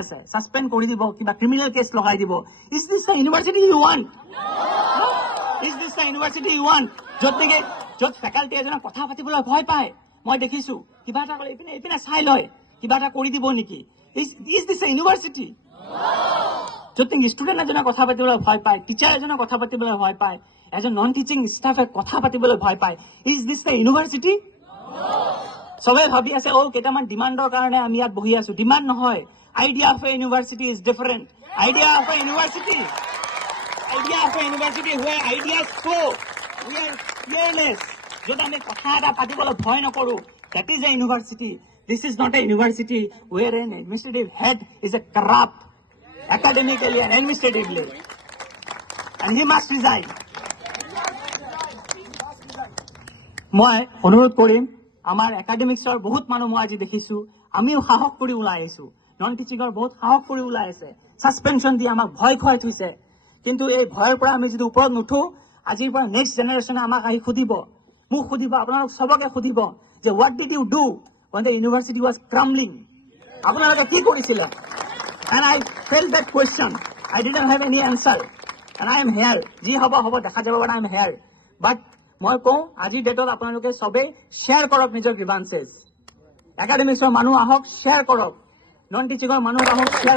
আছে সাসপেন্ড কৰি দিব কিবা ক্ৰিমিনাল কেছ লগাই দিব is this the university you want is this the university you want য'ত ফেকাল্টি এজনে কথা পাতিবলৈ ভয় পায় মই দেখিছো কিবা এটা ক'লে ইপিনে চাই লয় কিবা এটা কৰি দিব নেকি ইজ দিস দ্য ইউনিভাৰ্চিটি য'ত ষ্টুডেণ্ট এজনে কথা পাতিবলৈ ভয় পায় টিচাৰ এজনে কথা পাতিবলৈ ভয় পায় এজন নন টিচিং ষ্টাফে কথা পাতিবলৈ ভয় পায় ইজ দিস দ্য ইউনিভাৰ্চিটি সবে ভাবি আছে কেইটামান ডিমাণ্ডৰ কাৰণে আমি ইয়াত বহি আছো ডিমাণ্ড নহয় idea of A university is different idea of A university where ideas flow we are fearless য'ত আমি কথা এটা পাতিবলৈ ভয় নকৰো that is a university this is not a university where an administrative head is a corrupt academically and administratively and he must resign মই অনুৰোধ কৰিম আমাৰ একাডেমিক্সৰ বহুত মানুহ মই আজি দেখিছো আমিও সাহস কৰি ওলাই আহিছো নন টিচিঙৰ বহুত সাহস কৰি ওলাই আছে সাসপেনশন দি আমাক ভয় খুৱাই থৈছে কিন্তু এই ভয়ৰ পৰা আমি যদি ওপৰত নুঠো আজিৰ পৰা নেক্সট জেনেৰেশ্যনে আমাক আহি সুধিব মোক সুধিব আপোনালোক সবকে সুধিব যে what did you do when the university was crumbling আপোনালোকে কি কৰিছিলে and I felt that question I didn't have any answer and I am here যি হ'ব দেখা যাব but I am here but মই কওঁ আজিৰ ডেটত আপোনালোকে সবে শ্বেয়াৰ কৰক নিজৰ গ্ৰিভান্সেছ একাডেমিক্সৰ মানুহ আহক শ্বেয়াৰ কৰক নন টিচিঙৰ মানুহ আহক শ্বেয়াৰ